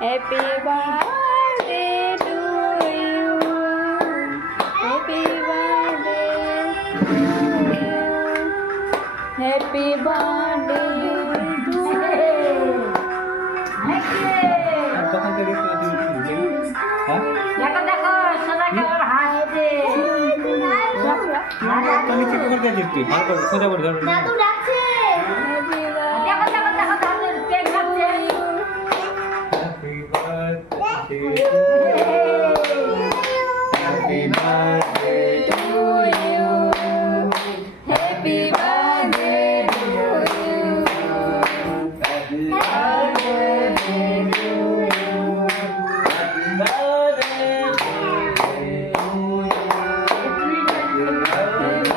Happy birthday to you. Happy birthday to you. Happy birthday to you. তখন থেকে হ্যাঁ দেখো দেখো সবাইকে ওর হাসছে তুমি ঠিক করে দিয়ে দিচ্ছি ভালো করে সোজা করে ধরো দাদু ডাকছে। Happy দেখো দেখো দেখো দেখো কেক খাচ্ছে happy birthday to you. Happy birthday to you. Happy birthday to you. Happy birthday to you. Happy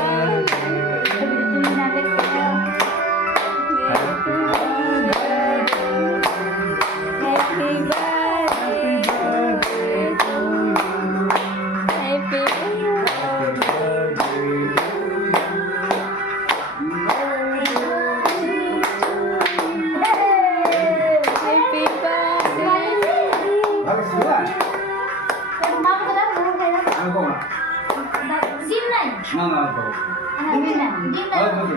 Happy birthday. মামা দাদা মামা খাই দাও। আমি কোনা ডিম নাই। না না তো ডিম নাই। ডিম নাই। আর তো তো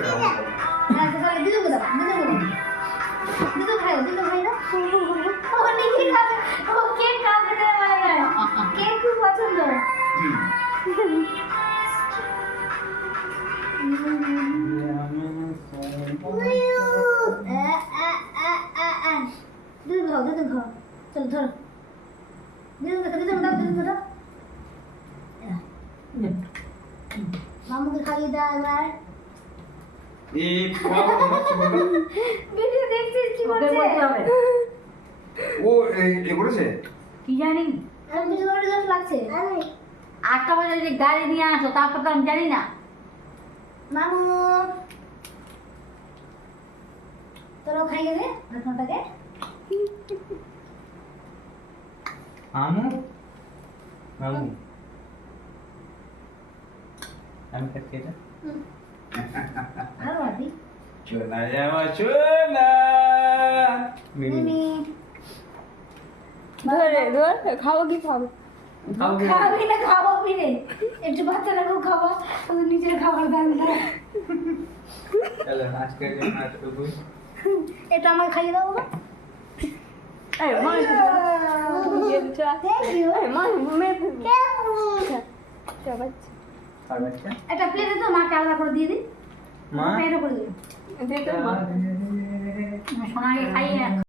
হ্যাঁ তো খাই দিদু দাও। দিদু খাই দিদু খাই দাও। ও নিজে খাবে। ও কেক খাবে না মানে। কেক খুব পছন্দ। দিদু খাও দিদু খাও। চল ধরো। দিদু দেখো দিদু দাও দিদু দাও। মামুকে খাইয়ে দাও এবার। এই প্রবলেম ভিডিও দেখছিস কি ওকে করছে? বলতে হবে ও এই করেছে কি জানি আমি কিছু করে দোষ লাগছে। 8টা বাজে যে গাড়ি নিয়ে আসো তারপর তো আমি জানি না মামু তোরাও খাইয়ে দে রত্নটাকে। মামু মামু আমি খাচ্ছি এটা আরো আদি চোনা যাওয়া চোনা মিমি ধরে ধরে খাবো কি খাবো খাবি না খাওয়াবি রে একটু বাচ্চাটাকেও খাওয়া ওদের নিজের খাবার দাবি না। চলো আজকের জন্য এতটুকুই এটা আমাকে খাইয়ে দাও বাবা। এই মা Thank you. এই মা মে চল আর বাচ্চা একটা প্লেটে তো মাকে আলাদা করে দিয়ে দিই। মা প্লেটে করে দিই। দে তো মা সোনাকে খাইয়ে